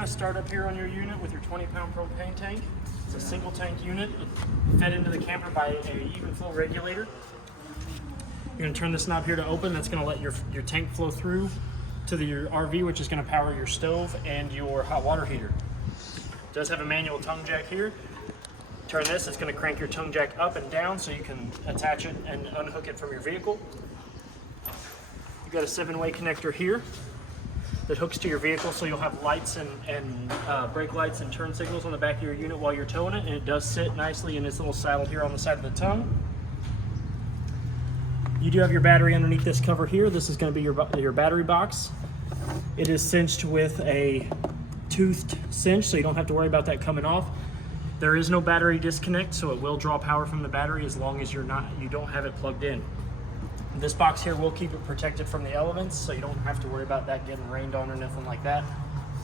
gonna start up here on your unit with your 20-pound propane tank. It's a single tank unit fed into the camper by a even flow regulator. You're gonna turn this knob here to open. That's gonna let your tank flow through to your RV, which is gonna power your stove and your hot water heater. It does have a manual tongue jack here. Turn this, it's gonna crank your tongue jack up and down so you can attach it and unhook it from your vehicle. You've got a 7-way connector here that hooks to your vehicle, so you'll have lights and brake lights and turn signals on the back of your unit while you're towing it, and it does sit nicely in this little saddle here on the side of the tongue. You do have your battery underneath this cover here. This is going to be your battery box. It is cinched with a toothed cinch, so you don't have to worry about that coming off. There is no battery disconnect, so it will draw power from the battery as long as you don't have it plugged in. This box here will keep it protected from the elements, so you don't have to worry about that getting rained on or nothing like that.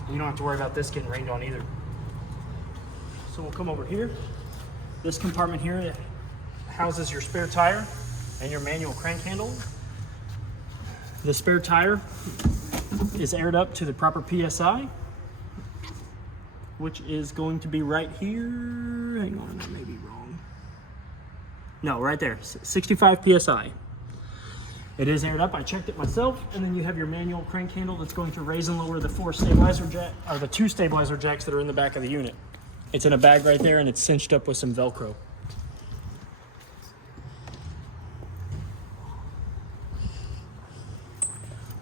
You don't have to worry about this getting rained on either. So we'll come over here. This compartment here houses your spare tire and your manual crank handle. The spare tire is aired up to the proper PSI, which is going to be right here. Hang on, I may be wrong. No, right there, 65 PSI. It is aired up, I checked it myself, and then you have your manual crank handle that's going to raise and lower the the 2 stabilizer jacks that are in the back of the unit. It's in a bag right there, and it's cinched up with some Velcro.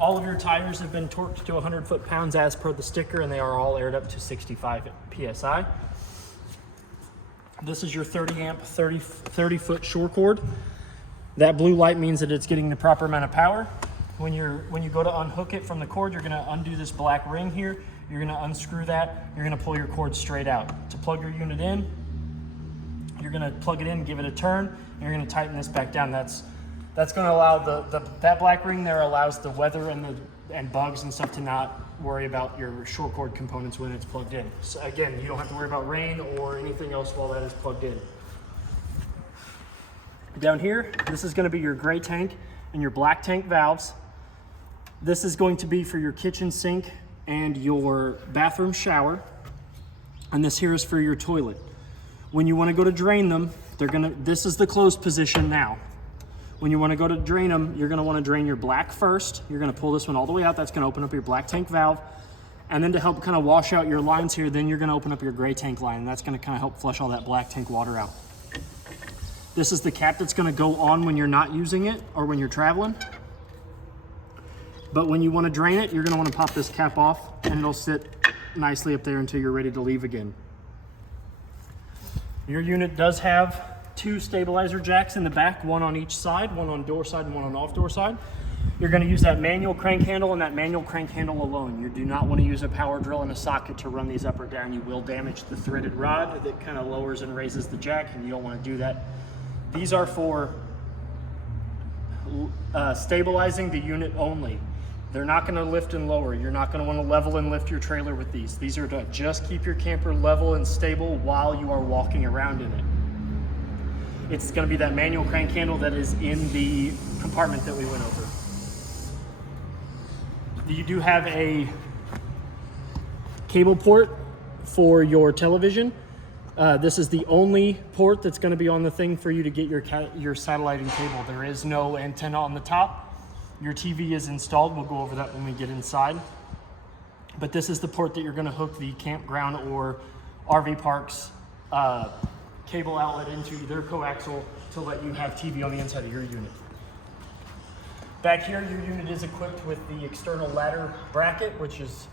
All of your tires have been torqued to 100 foot-pounds as per the sticker, and they are all aired up to 65 PSI. This is your 30 amp, 30 foot shore cord. That blue light means that it's getting the proper amount of power. When you go to unhook it from the cord, you're gonna undo this black ring here. You're gonna unscrew that. You're gonna pull your cord straight out. To plug your unit in, you're gonna plug it in, give it a turn, and you're gonna tighten this back down. That's gonna allow that black ring there allows the weather and bugs and stuff to not worry about your short cord components when it's plugged in. So again, you don't have to worry about rain or anything else while that is plugged in. Down here, this is going to be your gray tank and your black tank valves. This is going to be for your kitchen sink and your bathroom shower. And this here is for your toilet. When you want to go to drain them, this is the closed position now. When you want to go to drain them, you're going to want to drain your black first. You're going to pull this one all the way out. That's going to open up your black tank valve. And then to help kind of wash out your lines here, then you're going to open up your gray tank line. And that's going to kind of help flush all that black tank water out. This is the cap that's going to go on when you're not using it or when you're traveling. But when you want to drain it, you're going to want to pop this cap off, and it'll sit nicely up there until you're ready to leave again. Your unit does have 2 stabilizer jacks in the back, one on each side, one on door side and one on off door side. You're going to use that manual crank handle and that manual crank handle alone. You do not want to use a power drill and a socket to run these up or down. You will damage the threaded rod that kind of lowers and raises the jack, and you don't want to do that. These are for stabilizing the unit only. They're not going to lift and lower. You're not going to want to level and lift your trailer with these. These are to just keep your camper level and stable while you are walking around in it. It's going to be that manual crank handle that is in the compartment that we went over. You do have a cable port for your television. This is the only port that's going to be on the thing for you to get your satelliting cable. There is no antenna on the top. Your TV is installed. We'll go over that when we get inside. But this is the port that you're going to hook the campground or RV parks cable outlet into, their coaxial, to let you have TV on the inside of your unit. Back here, your unit is equipped with the external ladder bracket, which is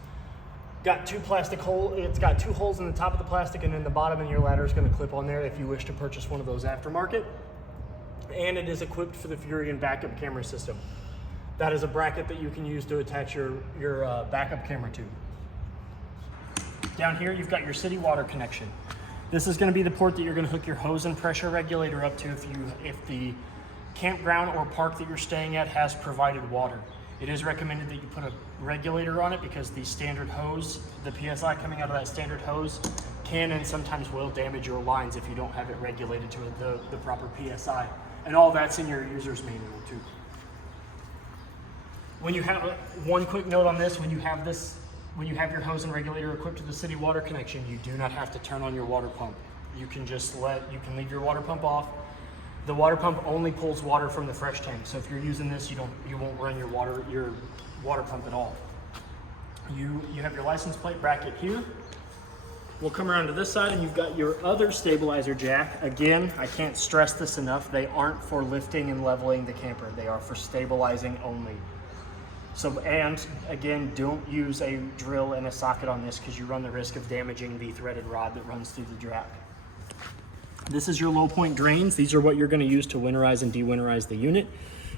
got 2 plastic holes. It's got 2 holes in the top of the plastic, and then the bottom, and your ladder is going to clip on there if you wish to purchase one of those aftermarket. And it is equipped for the Furion backup camera system. That is a bracket that you can use to attach your backup camera to. Down here, you've got your city water connection. This is going to be the port that you're going to hook your hose and pressure regulator up to if the campground or park that you're staying at has provided water. It is recommended that you put a regulator on it because the standard hose, the PSI coming out of that standard hose can and sometimes will damage your lines if you don't have it regulated to the proper PSI. And all that's in your user's manual too. When you have, one quick note on this, when you have this when you have your hose and regulator equipped to the city water connection, you do not have to turn on your water pump. You can leave your water pump off. The water pump only pulls water from the fresh tank. So if you're using this, you won't run your water pump at all. You have your license plate bracket here. We'll come around to this side and you've got your other stabilizer jack. Again, I can't stress this enough. They aren't for lifting and leveling the camper. They are for stabilizing only. So, and again, don't use a drill and a socket on this because you run the risk of damaging the threaded rod that runs through the jack. This is your low point drains. These are what you're going to use to winterize and de-winterize the unit.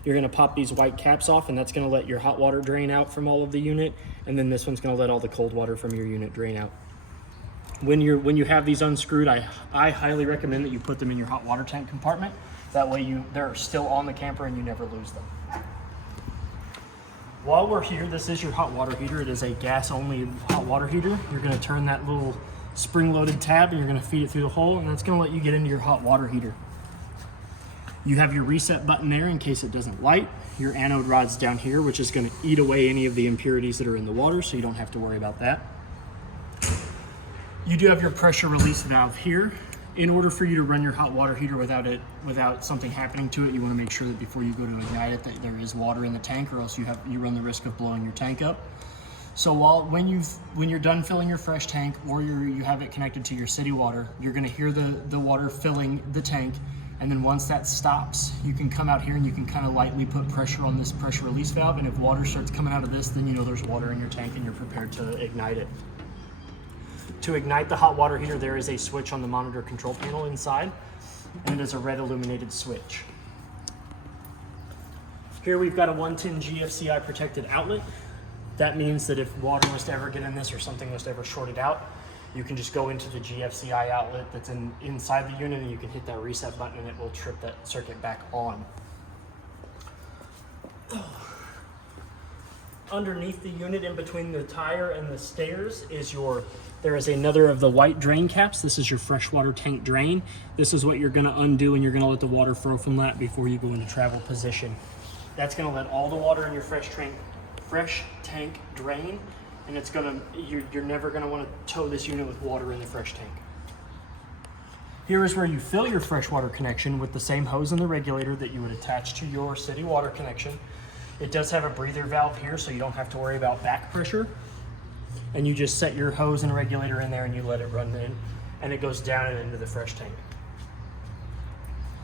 You're going to pop these white caps off and that's going to let your hot water drain out from all of the unit. And then this one's going to let all the cold water from your unit drain out. When you have these unscrewed, I highly recommend that you put them in your hot water tank compartment. That way they're still on the camper and you never lose them. While we're here, this is your hot water heater. It is a gas-only hot water heater. You're going to turn that little spring-loaded tab and you're going to feed it through the hole, and that's going to let you get into your hot water heater. You have your reset button there in case it doesn't light. Your anode rod's down here, which is going to eat away any of the impurities that are in the water, so you don't have to worry about that. You do have your pressure release valve here. In order for you to run your hot water heater without something happening to it, you want to make sure that before you go to ignite it that there is water in the tank, or else you run the risk of blowing your tank up. So when you're done filling your fresh tank, or you have it connected to your city water, you're going to hear the water filling the tank, and then once that stops, you can come out here and you can kind of lightly put pressure on this pressure release valve, and if water starts coming out of this, then you know there's water in your tank and you're prepared to ignite it. To ignite the hot water heater, there is a switch on the monitor control panel inside, and it is a red illuminated switch. Here we've got a 110 GFCI protected outlet. That means that if water was to ever get in this or something was to ever short it out, you can just go into the GFCI outlet that's inside the unit and you can hit that reset button and it will trip that circuit back on. Underneath the unit, in between the tire and the stairs, there is another of the white drain caps. This is your freshwater tank drain. This is what you're going to undo, and you're going to let the water flow from that before you go into travel position. That's going to let all the water in your fresh tank drain, and you're never going to want to tow this unit with water in the fresh tank. Here is where you fill your freshwater connection with the same hose and the regulator that you would attach to your city water connection. It does have a breather valve here, so you don't have to worry about back pressure. And you just set your hose and regulator in there and you let it run in, and it goes down and into the fresh tank.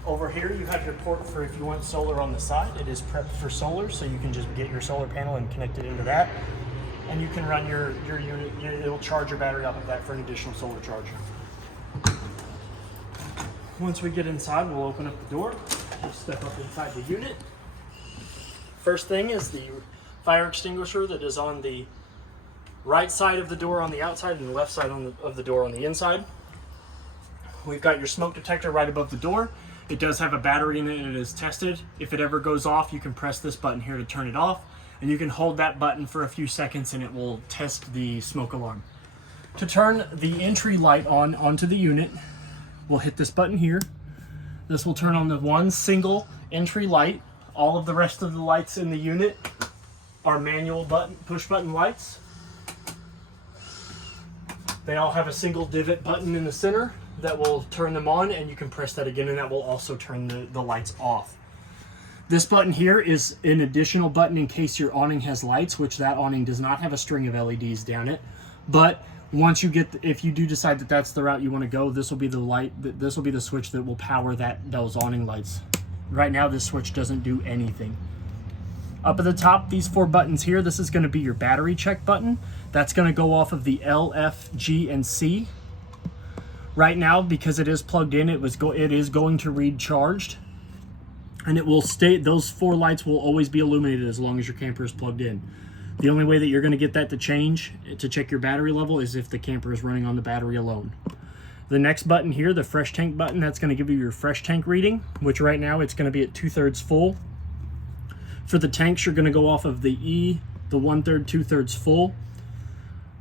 Over here you have your port for if you want solar on the side. It is prepped for solar, so you can just get your solar panel and connect it into that. And you can run your unit, it'll charge your battery off of that for an additional solar charge. Once we get inside, we'll open up the door. We'll step up inside the unit. First thing is the fire extinguisher that is on the right side of the door on the outside and the left side of the door on the inside. We've got your smoke detector right above the door. It does have a battery in it and it is tested. If it ever goes off, you can press this button here to turn it off, and you can hold that button for a few seconds and it will test the smoke alarm. To turn the entry light onto the unit, we'll hit this button here. This will turn on the one single entry light. All of the rest of the lights in the unit are manual push button lights. They all have a single divot button in the center that will turn them on, and you can press that again and that will also turn the lights off. This button here is an additional button in case your awning has lights, which that awning does not have a string of LEDs down it. But once you if you do decide that that's the route you want to go, this will be the switch that will power those awning lights. Right now this switch doesn't do anything. Up at the top, these four buttons here, this is going to be your battery check button. That's going to go off of the L, F, G, and C. Right now, because it is plugged in, it is going to read charged. And it will stay, those four lights will always be illuminated as long as your camper is plugged in. The only way that you're going to get that to change, to check your battery level, is if the camper is running on the battery alone. The next button here, the fresh tank button, that's going to give you your fresh tank reading, which right now it's going to be at 2/3 full. For the tanks, you're going to go off of the E, the 1/3, 2/3 full.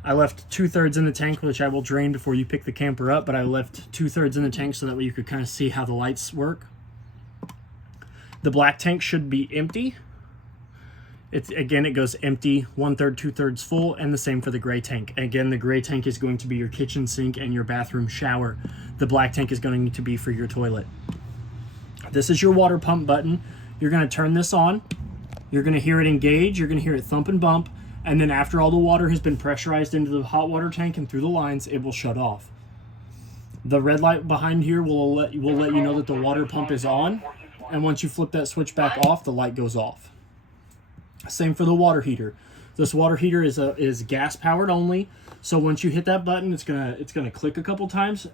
I left 2/3 in the tank, which I will drain before you pick the camper up, but I left 2/3 in the tank so that way you could kind of see how the lights work. The black tank should be empty. Again, it goes empty, 1/3, 2/3 full, and the same for the gray tank. Again, the gray tank is going to be your kitchen sink and your bathroom shower. The black tank is going to be for your toilet. This is your water pump button. You're going to turn this on. You're going to hear it engage. You're going to hear it thump and bump. And then after all the water has been pressurized into the hot water tank and through the lines, it will shut off. The red light behind here will let you know that the water pump is on. And once you flip that switch back off, the light goes off. Same for the water heater. This water heater is gas powered only. So once you hit that button, it's gonna click a couple times.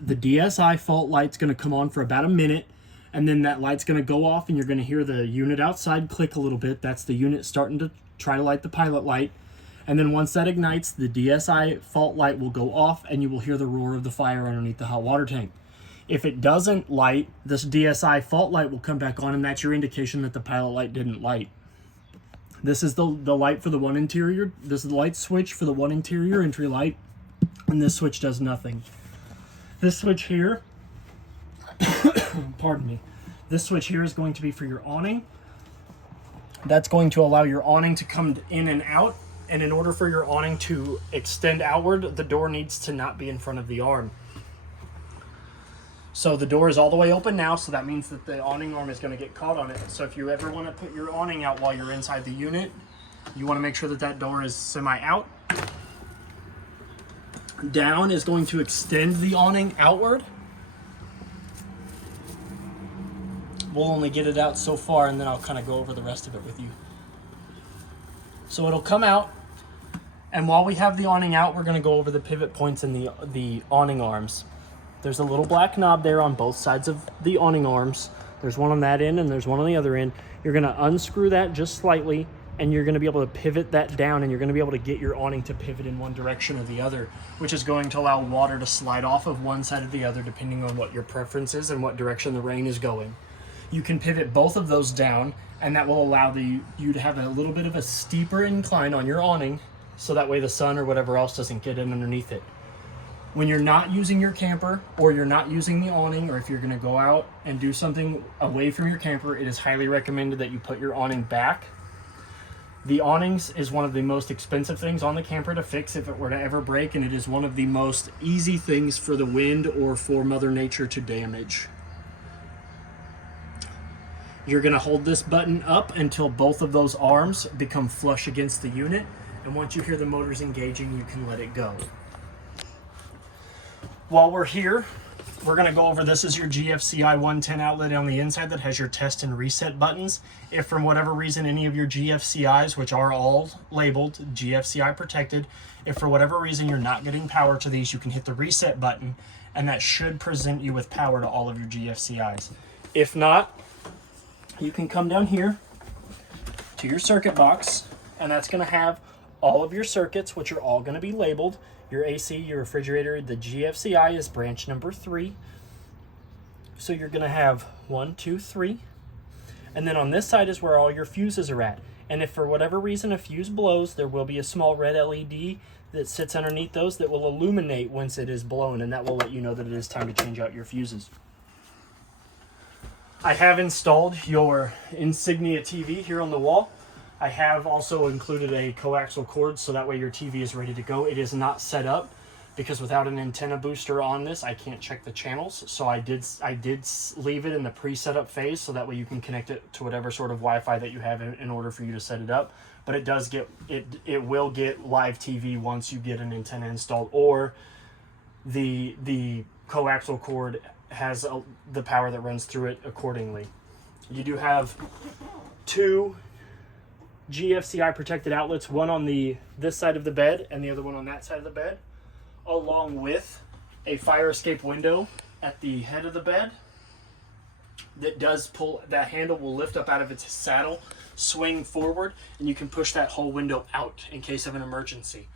The DSI fault light's gonna come on for about a minute, and then that light's gonna go off, and you're gonna hear the unit outside click a little bit. That's the unit starting to try to light the pilot light. And then once that ignites, the DSI fault light will go off, and you will hear the roar of the fire underneath the hot water tank. If it doesn't light, this DSI fault light will come back on, and that's your indication that the pilot light didn't light. This is the light for the one interior. This is the light switch for the one interior entry light, and this switch does nothing. This switch here, pardon me, this switch here is going to be for your awning. That's going to allow your awning to come in and out, and in order for your awning to extend outward, the door needs to not be in front of the arm. So the door is all the way open now, so that means that the awning arm is going to get caught on it. So if you ever want to put your awning out while you're inside the unit, you want to make sure that that door is semi-out. Down is going to extend the awning outward. We'll only get it out so far, and then I'll kind of go over the rest of it with you. So it'll come out, and while we have the awning out, we're going to go over the pivot points in the awning arms. There's a little black knob there on both sides of the awning arms. There's one on that end and there's one on the other end. You're going to unscrew that just slightly, and you're going to be able to pivot that down, and you're going to be able to get your awning to pivot in one direction or the other, which is going to allow water to slide off of one side or the other depending on what your preference is and what direction the rain is going. You can pivot both of those down, and that will allow you to have a little bit of a steeper incline on your awning, so that way the sun or whatever else doesn't get in underneath it. When you're not using your camper, or you're not using the awning, or if you're going to go out and do something away from your camper, it is highly recommended that you put your awning back. The awnings is one of the most expensive things on the camper to fix if it were to ever break, and it is one of the most easy things for the wind or for Mother Nature to damage. You're going to hold this button up until both of those arms become flush against the unit, and once you hear the motors engaging, you can let it go. While we're here, we're going to go over, this is your GFCI 110 outlet on the inside that has your test and reset buttons. If from whatever reason any of your GFCIs, which are all labeled GFCI protected, if for whatever reason you're not getting power to these, you can hit the reset button, and that should present you with power to all of your GFCIs. If not, you can come down here to your circuit box, and that's going to have all of your circuits, which are all going to be labeled. Your AC, your refrigerator, the GFCI is branch number 3. So you're going to have 1, 2, 3. And then on this side is where all your fuses are at. And if for whatever reason a fuse blows, there will be a small red LED that sits underneath those that will illuminate once it is blown, and that will let you know that it is time to change out your fuses. I have installed your Insignia TV here on the wall. I have also included a coaxial cord, so that way your TV is ready to go. It is not set up because without an antenna booster on this, I can't check the channels. So I did leave it in the pre-setup phase, so that way you can connect it to whatever sort of Wi-Fi that you have in order for you to set it up. But it does get it will get live TV once you get an antenna installed, or the coaxial cord has the power that runs through it accordingly. You do have 2 GFCI protected outlets, one on this side of the bed and the other one on that side of the bed, along with a fire escape window at the head of the bed that does pull. That handle will lift up out of its saddle, swing forward, and you can push that whole window out in case of an emergency.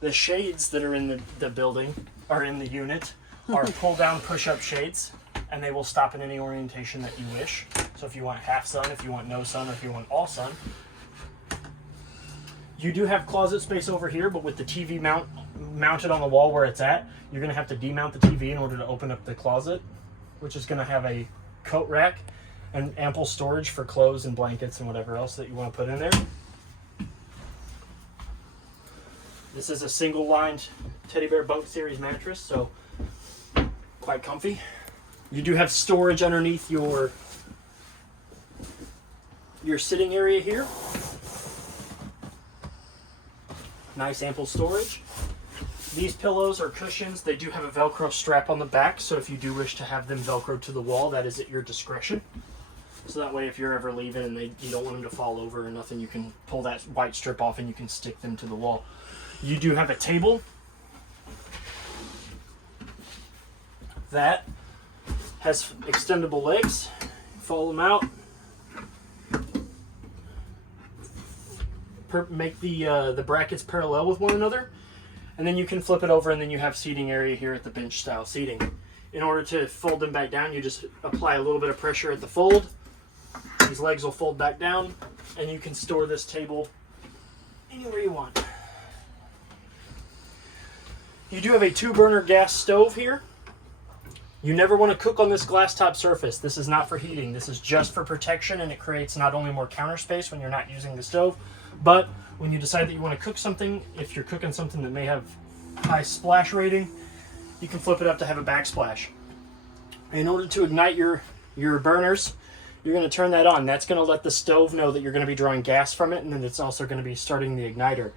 The shades that are in the building, are in the unit, are pull down push up shades, and they will stop in any orientation that you wish. So if you want half sun, if you want no sun, or if you want all sun. You do have closet space over here, but with the TV mounted on the wall where it's at, you're going to have to demount the TV in order to open up the closet, which is going to have a coat rack and ample storage for clothes and blankets and whatever else that you want to put in there. This is a single lined Teddy Bear Bunk Series mattress, so quite comfy. You do have storage underneath your sitting area here. Nice ample storage. These pillows are cushions. They do have a Velcro strap on the back, so if you do wish to have them Velcro to the wall, that is at your discretion. So that way if you're ever leaving and you don't want them to fall over or nothing, you can pull that white strip off and you can stick them to the wall. You do have a table that has extendable legs. Fold them out. Make the brackets parallel with one another. And then you can flip it over and then you have seating area here at the bench style seating. In order to fold them back down, you just apply a little bit of pressure at the fold. These legs will fold back down and you can store this table anywhere you want. You do have a 2-burner gas stove here. You never want to cook on this glass top surface. This is not for heating. This is just for protection, and it creates not only more counter space when you're not using the stove, but when you decide that you want to cook something, if you're cooking something that may have high splash rating, you can flip it up to have a backsplash. In order to ignite your burners, you're going to turn that on. That's going to let the stove know that you're going to be drawing gas from it, and then it's also going to be starting the igniter.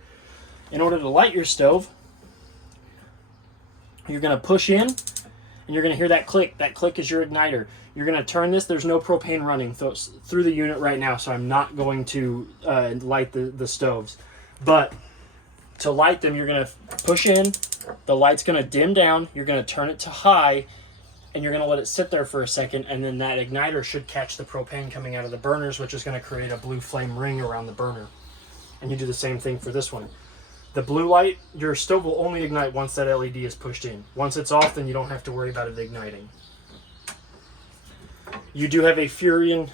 In order to light your stove, you're going to push in, and you're going to hear that click. That click is your igniter. You're going to turn this. There's no propane running through the unit right now, so I'm not going to light the stoves. But to light them, you're going to push in. The light's going to dim down. You're going to turn it to high, and you're going to let it sit there for a second, and then that igniter should catch the propane coming out of the burners, which is going to create a blue flame ring around the burner. And you do the same thing for this one. The blue light, your stove will only ignite once that LED is pushed in. Once it's off, then you don't have to worry about it igniting. You do have a Furion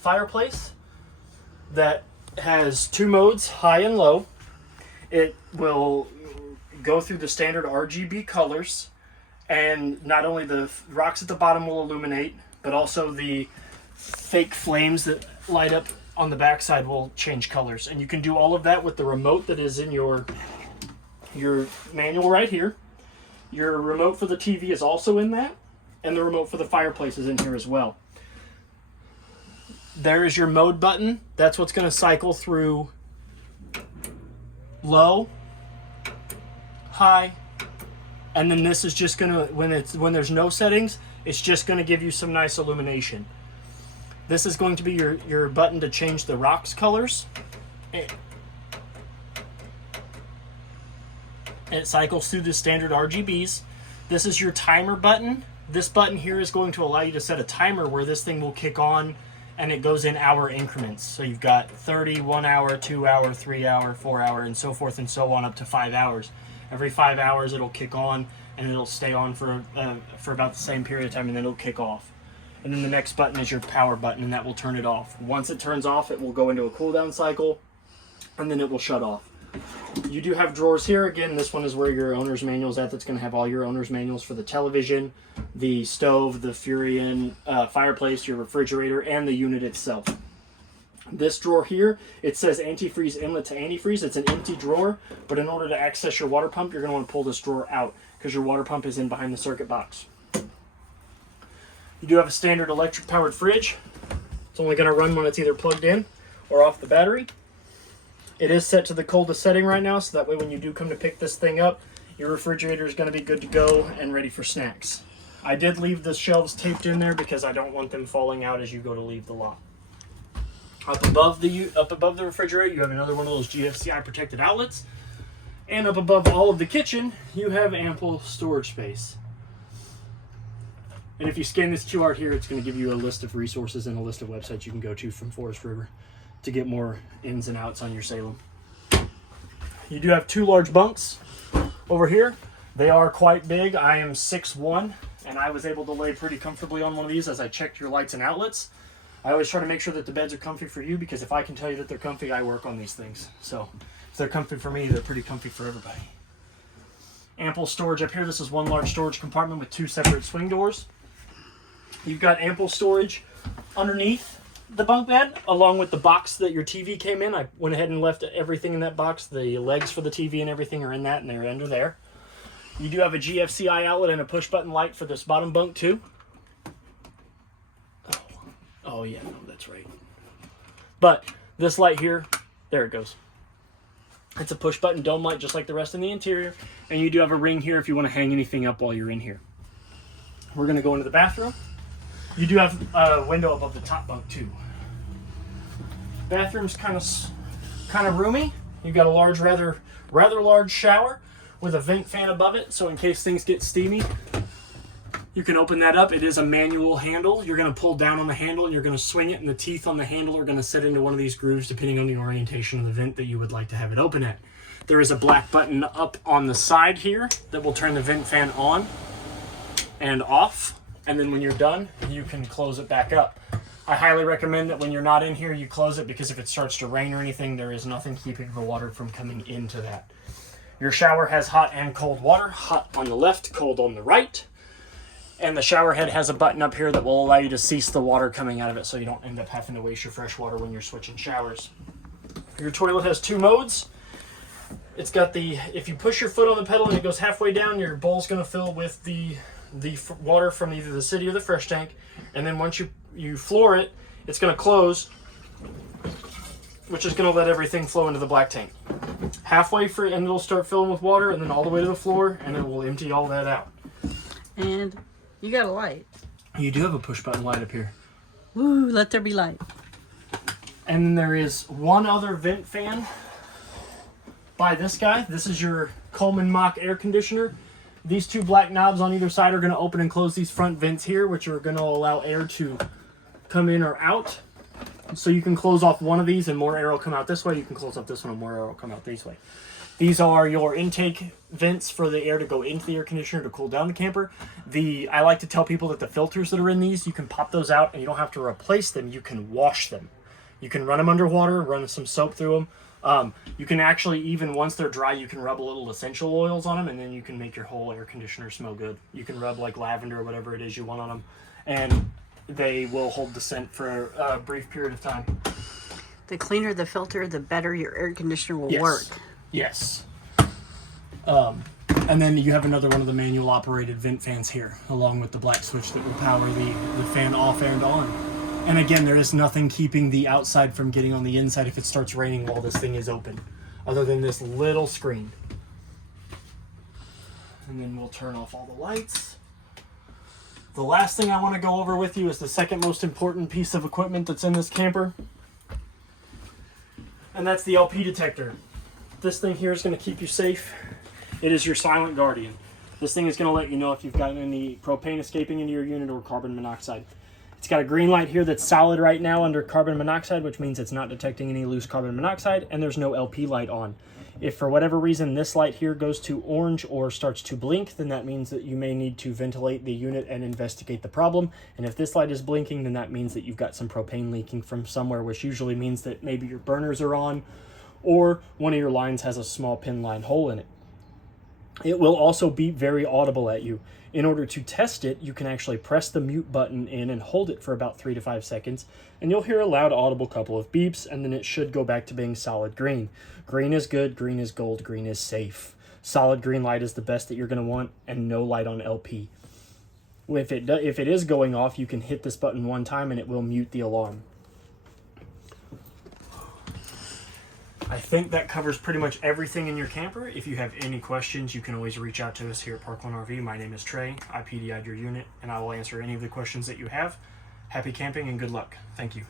fireplace that has 2 modes, high and low. It will go through the standard RGB colors, and not only the rocks at the bottom will illuminate, but also the fake flames that light up on the backside will change colors. And you can do all of that with the remote that is in your manual right here. Your remote for the TV is also in that, and the remote for the fireplace is in here as well. There is your mode button. That's what's going to cycle through low, high, and then this is just going to, when there's no settings, it's just going to give you some nice illumination. This is going to be your button to change the rocks colors. It cycles through the standard RGBs. This is your timer button. This button here is going to allow you to set a timer where this thing will kick on, and it goes in hour increments. So you've got 30, 1 hour, 2 hour, 3 hour, 4 hour, and so forth and so on up to 5 hours. Every 5 hours it'll kick on, and it'll stay on for about the same period of time, and then it'll kick off. And then the next button is your power button, and that will turn it off. Once it turns off, it will go into a cool down cycle, and then it will shut off. You do have drawers here. Again, this one is where your owner's manual is at. That's going to have all your owner's manuals for the television, the stove, the Furion fireplace, your refrigerator, and the unit itself. This drawer here, it says antifreeze inlet to antifreeze. It's an empty drawer, but in order to access your water pump, you're going to want to pull this drawer out because your water pump is in behind the circuit box. You do have a standard electric powered fridge. It's only going to run when it's either plugged in or off the battery. It is set to the coldest setting right now, so that way when you do come to pick this thing up, your refrigerator is going to be good to go and ready for snacks. I did leave the shelves taped in there because I don't want them falling out as you go to leave the lot. Up above the refrigerator, you have another one of those GFCI protected outlets. And up above all of the kitchen, you have ample storage space. And if you scan this QR here, it's going to give you a list of resources and a list of websites you can go to from Forest River to get more ins and outs on your Salem. You do have 2 large bunks over here. They are quite big. I am 6'1", and I was able to lay pretty comfortably on one of these as I checked your lights and outlets. I always try to make sure that the beds are comfy for you, because if I can tell you that they're comfy, I work on these things. So if they're comfy for me, they're pretty comfy for everybody. Ample storage up here. This is one large storage compartment with 2 separate swing doors. You've got ample storage underneath the bunk bed, along with the box that your TV came in. I went ahead and left everything in that box. The legs for the TV and everything are in that, and they're under there. You do have a GFCI outlet and a push-button light for this bottom bunk, too. Oh, yeah, no, that's right. But this light here, there it goes. It's a push-button dome light, just like the rest in the interior. And you do have a ring here if you want to hang anything up while you're in here. We're going to go into the bathroom. You do have a window above the top bunk, too. Bathroom's kind of roomy. You've got a large, rather large shower with a vent fan above it, so in case things get steamy, you can open that up. It is a manual handle. You're going to pull down on the handle and you're going to swing it, and the teeth on the handle are going to set into one of these grooves depending on the orientation of the vent that you would like to have it open at. There is a black button up on the side here that will turn the vent fan on and off, and then when you're done, you can close it back up. I highly recommend that when you're not in here, you close it, because if it starts to rain or anything, there is nothing keeping the water from coming into that. Your shower has hot and cold water, hot on the left, cold on the right. And the shower head has a button up here that will allow you to cease the water coming out of it, so you don't end up having to waste your fresh water when you're switching showers. Your toilet has 2 modes. It's got if you push your foot on the pedal and it goes halfway down, your bowl's going to fill with the water from either the city or the fresh tank. And then once you floor it, it's going to close, which is going to let everything flow into the black tank. Halfway and it'll start filling with water, and then all the way to the floor, and it will empty all that out. And you got a light. You do have a push button light up here. Woo, let there be light. And then there is one other vent fan by this guy. This is your Coleman Mach air conditioner. These 2 black knobs on either side are going to open and close these front vents here, which are going to allow air to come in or out. So you can close off one of these and more air will come out this way. You can close up this one and more air will come out this way. These are your intake vents for the air to go into the air conditioner to cool down the camper. I like to tell people that the filters that are in these, you can pop those out and you don't have to replace them. You can wash them. You can run them underwater, run some soap through them. You can actually, even once they're dry, you can rub a little essential oils on them, and then you can make your whole air conditioner smell good. You can rub like lavender or whatever it is you want on them, and they will hold the scent for a brief period of time. The cleaner the filter, the better your air conditioner will work. Yes. And then you have another one of the manual operated vent fans here, along with the black switch that will power the fan off and on. And again, there is nothing keeping the outside from getting on the inside if it starts raining while this thing is open, other than this little screen. And then we'll turn off all the lights. The last thing I want to go over with you is the second most important piece of equipment that's in this camper. And that's the LP detector. This thing here is going to keep you safe. It is your silent guardian. This thing is going to let you know if you've got any propane escaping into your unit or carbon monoxide. It's got a green light here that's solid right now under carbon monoxide, which means it's not detecting any loose carbon monoxide, and there's no LP light on. If for whatever reason this light here goes to orange or starts to blink, then that means that you may need to ventilate the unit and investigate the problem. And if this light is blinking, then that means that you've got some propane leaking from somewhere, which usually means that maybe your burners are on or one of your lines has a small pin line hole in it. It will also beep very audible at you. In order to test it, you can actually press the mute button in and hold it for about 3 to 5 seconds, and you'll hear a loud audible couple of beeps, and then it should go back to being solid green. Green is good, green is gold, green is safe. Solid green light is the best that you're going to want, and no light on LP. If it is going off, you can hit this button one time and it will mute the alarm. I think that covers pretty much everything in your camper. If you have any questions, you can always reach out to us here at Parkland RV. My name is Trey. I PDI'd your unit, and I will answer any of the questions that you have. Happy camping and good luck. Thank you.